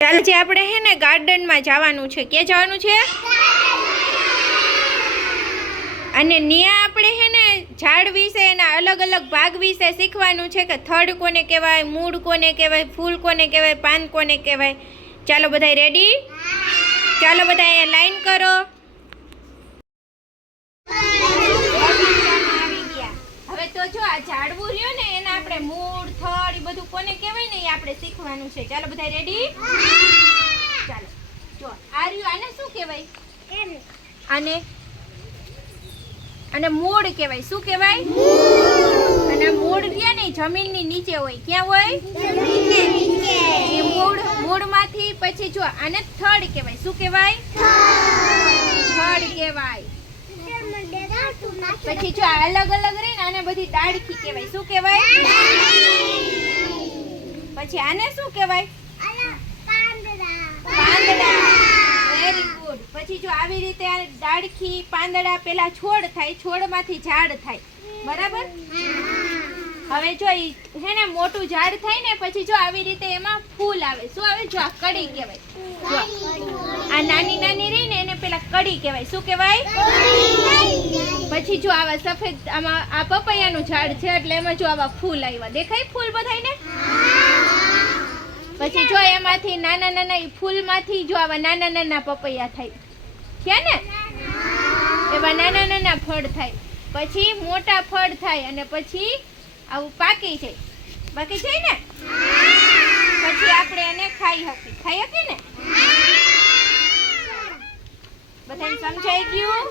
ચાલો જે આપણે હે ને ગાર્ડનમાં જવાનું છે. ક્યાં જવાનું છે? અને ન્યા આપણે હે ને ઝાડ વિશે એના અલગ અલગ ભાગ વિશે શીખવાનું છે કે થડ કોને કહેવાય, મૂળ કોને કહેવાય, ફૂલ કોને કહેવાય, પાન કોને કહેવાય. ચાલો બધા રેડી? ચાલો બધા અહીંયા લાઈન કરો. હવે તો જો આ ઝાડવું રહ્યો ને એના આપણે મૂળ, થડ એ બધું કોને કહેવાય ને એ આપણે શીખવાનું છે. ચાલો બધા રેડી? ચાલો જો આ રહ્યું, આને શું કહેવાય? આને મૂળ કહેવાય. શું કહેવાય? અને મૂળ રહ્યા ને જમીનની નીચે હોય. ક્યાં હોય? એ મૂળમાંથી પછી જો આને થડ કહેવાય. શું કહેવાય? થડ કહેવાય. પછી જો અલગ અલગ રહી ને આને બધી ડાળખી કહેવાય. શું કહેવાય? પછી આને શું કહેવાય? પાંદડા. Very good. પછી જો આવી રીતે આ ડાળખી પાંદડા પેલા છોડ થાય, છોડમાંથી ઝાડ થાય. બરાબર? હવે જો હે ને મોટું ઝાડ થાય ને પછી જો આવી રીતે એમાં ફૂલ આવે. શું આવે? જો આ કડી કહેવાય. આ નાની નાની રહી ને એને પેલા કડી કહેવાય. શું કહેવાય? પછી જો આવા સફેદ આમાં આ પપૈયાનું ઝાડ છે એટલે એમાં જો આવા ફૂલ આવ્યા. દેખાય ફૂલ બધાયને? પછી જો એમાંથી નાના નાના ફૂલમાંથી જો આવા નાના નાના પપૈયા થાય. છે ને? એવા નાના નાના ફળ થાય. પછી મોટા ફળ થાય અને પછી આવું પાકી છે. બાકી છે ને? પછી આપણે એને ખાઈ શકીએ ને? બધાને સમજાઈ ગયું?